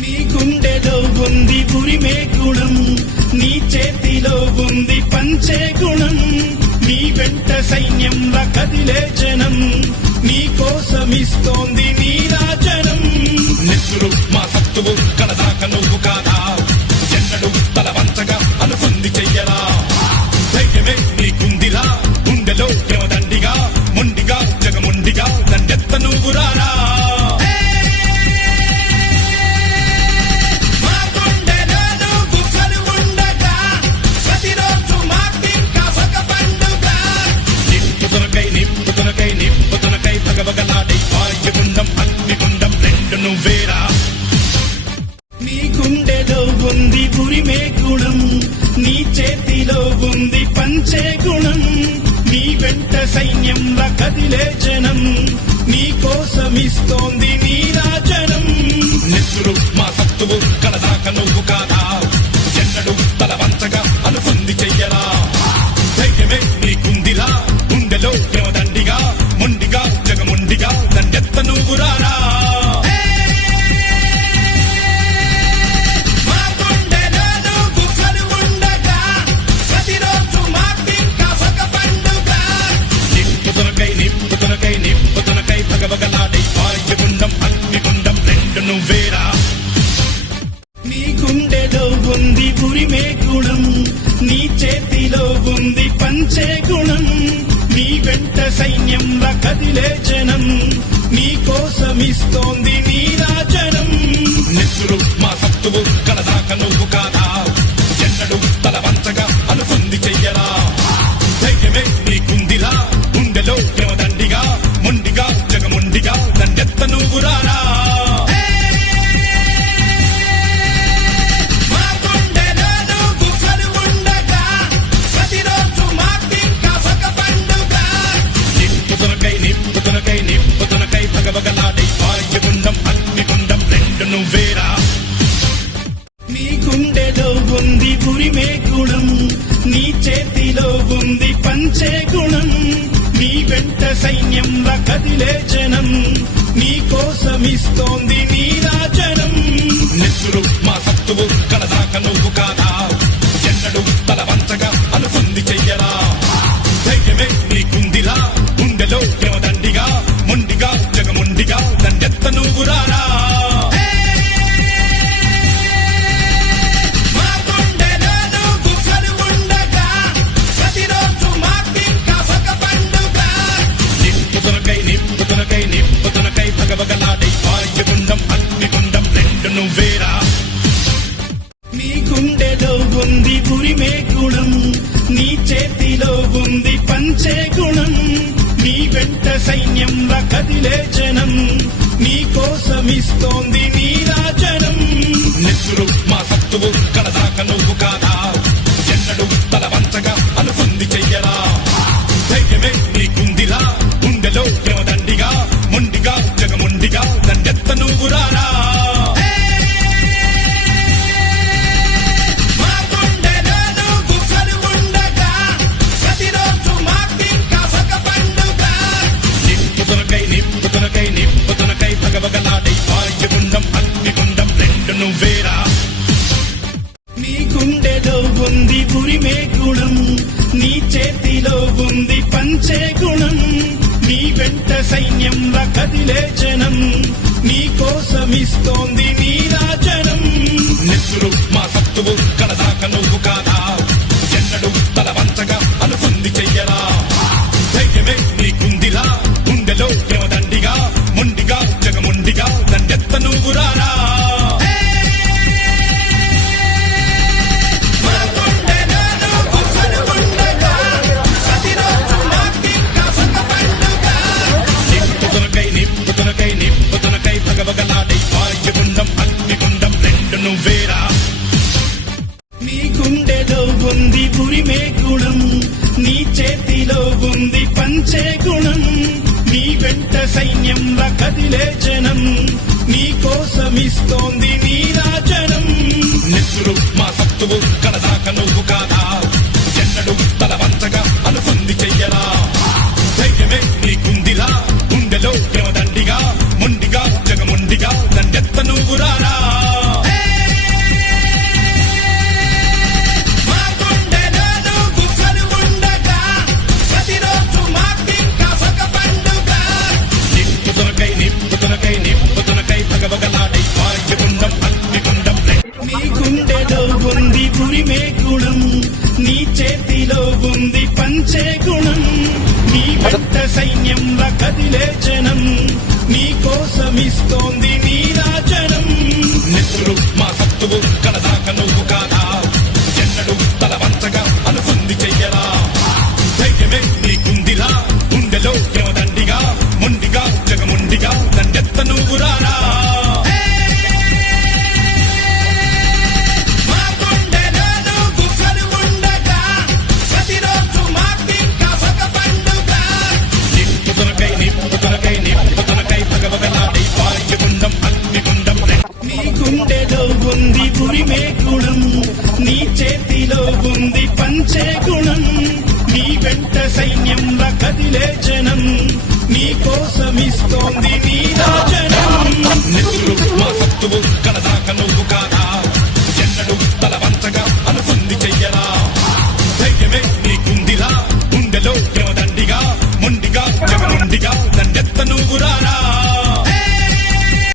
నీ గుండెలో ఉంది ఉరిమే గుణం, నీ చేతిలో ఉంది పంచే గుణం, నీ వెంట సైన్యంలా కదిలే జనం, నీ కోసమిస్తోంది నీరాజనం. నెత్తురు మా సత్తువు కలదాక నువ్వు కాదా, ఎన్నడు తల వంచగా అనుకుంది చెయ్యరా. ధైర్యమే నీకుందిరా గుండెలో దేవదండిగా, మొండిగా జగముండిగా దండెత్త నువ్వు రారా. నిప్పుతునకై భగవగలాడే వాయుగుండం అగ్నిగుండం రెండు నువ్వేరా. నీ గుండెలో ఉంది ఉరిమే గుణం, నీ చేతిలో ఉంది పంచే గుణం, నీ వెంట సైన్యంలా కదిలే జనం, నీ కోసమిస్తోంది నీరాజనం. నెత్తురు మా సత్తువు కలదాక నువ్వు కాదా, ఎన్నడు తల వంచగా అనుకుంది చెయ్యరా. ధైర్యమే నీకుందిరా గుండెలో దేవదండిగా, మొండిగా జగముండిగా దండెత్త నువ్వు రారా. నిప్పుతునకై భగవగలాడే వాయుగుండం అగ్నిగుండం రెండు నువ్వేరా. నీ గుండెలో ఉంది ఉరిమే గుణం, నీ చేతిలో ఉంది పంచే గుణం, నీ వెంట సైన్యంలా కదిలే జనం, నీ కోసమిస్తోంది నీరాజనం. నెత్తురు మా సత్తువు కలదాక నువ్వు కాదా, ఎన్నడు తల వంచగా అనుకుంది చెయ్యరా. ధైర్యమే నీకుందిరా గుండెలో దేవదండిగా, మొండిగా జగముండిగా దండెత్త నువ్వు రారా. నిప్పుతునకై భగవగలాడే వాయుగుండం అగ్నిగుండం రెండు నువ్వేరా. నీ గుండెలో ఉంది ఉరిమే గుణం, నీ చేతిలో ఉంది పంచే గుణం, నీ వెంట సైన్యంలా కదిలే జనం, నీ కోసమిస్తోంది నీరాజనం. నెత్తురు మా సత్తువు కలదాక నువ్వు కాదా, ఎన్నడు తల వంచగా అనుకుంది చెయ్యరా. ధైర్యమే నీకుందిరా గుండెలో దేవదండిగా, మొండిగా జగముండిగా దండెత్త నువ్వు రారా. నిప్పుతునకై భగవగలాడే వాయుగుండం అగ్నిగుండం రెండు నువ్వేరా. నీ గుండెలో ఉంది ఉరిమే గుణం, నీ చేతిలో ఉంది పంచే గుణం, నీ వెంట సైన్యంలా కదిలే జనం, నీ కోసమిస్తోంది నీరాజనం. నెత్తురు మా సత్తువు కలదాక నువ్వు కాదా, ఎన్నడు తల వంచగా అనుకుంది చెయ్యరా. ధైర్యమే నీకుందిరా గుండెలో దేవదండిగా, మొండిగా జగముండిగా దండెత్త నువ్వు రారా. నిప్పుతునకై భగవగలాడే వాయుగుండం అగ్నిగుండం రెండు నువ్వేరా. నీ గుండెలో ఉంది ఉరిమే గుణం, నీ చేతిలో ఉంది పంచే గుణం, నీ వెంట సైన్యంలా కదిలే జనం, నీ కోసమిస్తోంది నీరాజనం. నెత్తురు మా సత్తువు కలదాక నువ్వు కాదా, ఎన్నడు తల వంచగా అనుకుంది చెయ్యరా. ధైర్యమే నీకుందిరా గుండెలో దేవదండిగా, మొండిగా జగముండిగా దండెత్త నువ్వు రారా. నిప్పుతునకై భగవగలాడే వాయుగుండం అగ్నిగుండం రెండు నువ్వేరా. నీ గుండెలో ఉంది ఉరిమే గుణం, నీ చేతిలో ఉంది పంచే గుణం, నీ వెంట సైన్యంలా కదిలే జనం, నీ కోసమిస్తోంది నీరాజనం. నెత్తురు మా సత్తువు కలదాక నువ్వు కాదా, ఎన్నడు తల వంచగా అనుకుంది చెయ్యరా. ధైర్యమే నీకుందిరా గుండెలో దేవదండిగా, మొండిగా జగముండిగా దండెత్త నువ్వు రారా. ఉరిమే గుణం నీ చేతిలో ఉంది పంచే గుణం నీ వెంట సైన్యంలా కదిలే జనం నీ కోసమిస్తోంది నీరాజనం నెత్తురు మా సత్తువు కడదాక నువ్వు కాదా ఎన్నడు తల వంచగా అనుకుంది చెయ్యరా ధైర్యమే నీకుందిరా గుండెలో యమదండిగా మొండిగా జగముండిగా దండెత్త నువ్వు రారా మా గుండెలో నువ్వు కరువుండగా ప్రతిరోజు మాకింకా ఒక పండుగ నిప్పుతునకై నిప్పుతునకై నిప్పుతునకై భగవగలాడి వాయుగుండం అగ్నిగుండం నీ గుండెలో ఉంది ఉరిమే గుణం నీ చేతిలో ఉంది పంచే గుణం నీ వెంట సైన్యంలా కదిలే జనం నీ కోసమిస్తోంది నీరాజనం నెత్తురు మా సత్తువు కడదాక నువ్వు కాదా